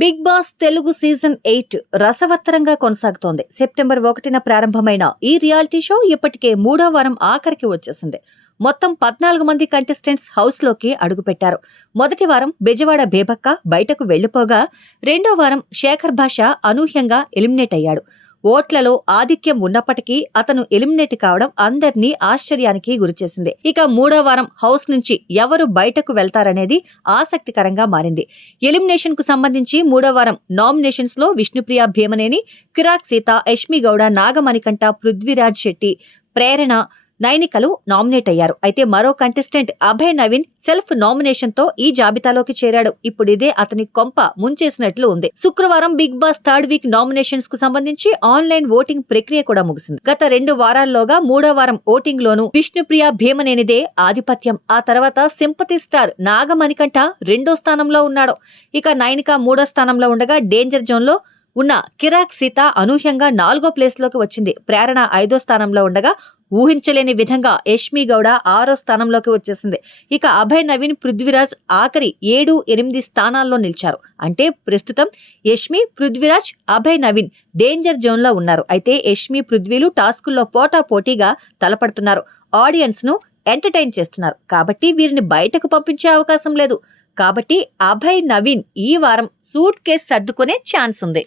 Big boss Telugu season 8 రసవత్తరంగా కొనసాగుతోంది. September 1న ప్రారంభమైన ఈ రియాలిటీ షో ఇప్పటికే 3వ వారం ఆఖరికి వచ్చేసింది. మొత్తం 14 మంది కంటెస్టెంట్స్ హౌస్ లోకి అడుగుపెట్టారు. మొదటి వారం బెజవాడ బేబక్క బయటకు వెళ్లిపోగా, రెండో వారం శేఖర్ భాష అనూహ్యంగా ఎలిమినేట్ అయ్యాడు. ఓట్లలో ఆధిక్యం ఉన్నప్పటికీ అతను ఎలిమినేట్ కావడం అందర్నీ ఆశ్చర్యానికి గురిచేసింది. ఇక మూడో వారం హౌస్ నుంచి ఎవరు బయటకు వెళ్తారనేది ఆసక్తికరంగా మారింది. ఎలిమినేషన్ కు సంబంధించి మూడో వారం నామినేషన్స్ లో విష్ణుప్రియ భీమనేని, కిరాక్ సీత, యష్మి గౌడ, నాగమణికంఠ, పృథ్వీరాజ్ శెట్టి, ప్రేరణ, నైనికలు నామినేట్ అయ్యారు. అయితే మరో contestant Abhay Naveen self nomination తో ఈ జాబితాలోకి చేరాడు. ఇప్పుడిదే అతని కొంప ముంచేసినట్లు ఉంది. శుక్రవారం Bigg Boss third week nominations కు సంబంధించి ఆన్లైన్ ఓటింగ్ ప్రక్రియ కూడా ముగిసింది. గత 2 వారాల్లోగా మూడో వారం ఓటింగ్ లోనూ విష్ణుప్రియ భీమనేనిదే ఆధిపత్యం. ఆ తర్వాత సింపతి స్టార్ నాగమణికంఠ రెండో స్థానంలో ఉన్నాడు. ఇక నైనిక మూడో స్థానంలో ఉండగా, డేంజర్ జోన్ లో ఉన్న కిరాక్ సీత అనూహ్యంగా 4వ ప్లేస్ లోకి వచ్చింది. ప్రేరణ 5వ స్థానంలో ఉండగా, ఊహించలేని విధంగా యష్మి గౌడ 6వ స్థానంలోకి వచ్చేసింది. ఇక అభయ్ నవీన్, పృథ్వీరాజ్ ఆఖరి 7, 8 స్థానాల్లో నిలిచారు. అంటే ప్రస్తుతం యష్మి, పృథ్వీరాజ్, అభయ్ నవీన్ డేంజర్ జోన్ లో ఉన్నారు. అయితే యష్మి, పృథ్వీలు టాస్కుల్లో పోటాపోటీగా తలపడుతున్నారు. ఆడియన్స్ ను ఎంటర్టైన్ చేస్తున్నారు. కాబట్టి వీరిని బయటకు పంపించే అవకాశం లేదు. కాబట్టి అభయ్ నవీన్ ఈ వారం సూట్ కేసు సర్దుకునే ఛాన్స్ ఉంది.